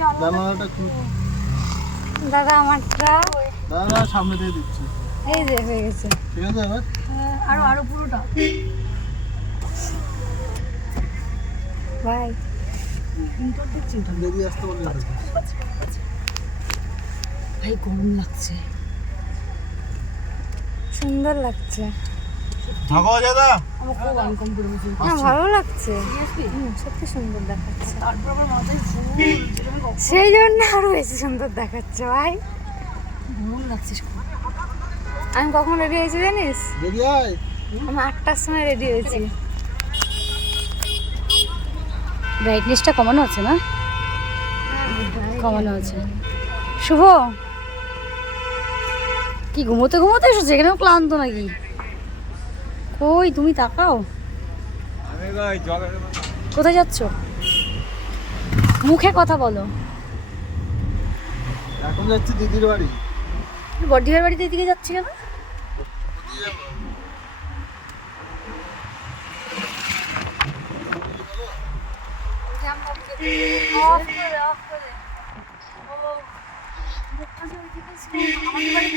জানালাটা খুব দাদা আমারটা দাদা সামনে দিয়ে দিচ্ছি। এই যে হয়ে গেছে। ঠিক আছে এবার আরো পুরোটা ভাই বেরিয়ে আসতে বললে ভাই গরম লাগছে, সুন্দর লাগছে। ঢাকা দাদা আমার খুব আনকমফোর্টেবল ফিল না, ভালো লাগছে, সত্যি সুন্দর দেখাচ্ছে। তারপর আবার মাথায় ফুল, সেই জন্য আরো বেশি সুন্দর দেখাচ্ছে ভাই। গরম লাগছে। আমি কখন রেডি হয়েছি জানিস? রেডি আয়। আমি 8টার সময় রেডি হয়েছি। ব্রাইটনেসটা কমানো আছে না? কমানো আছে। শুভ কি ঘুমোতে ঘুমোতে এসেছে? এখানেও ক্লান্ত নাকি? কই তুমি তাকাও, কোথায় যাচ্ছ? মুখে কথা বলো। এখন যাচ্ছি দিদির বাড়ি। বডিগার বাড়িতে এদিকে যাচ্ছি কেন? আমাদের বাড়ি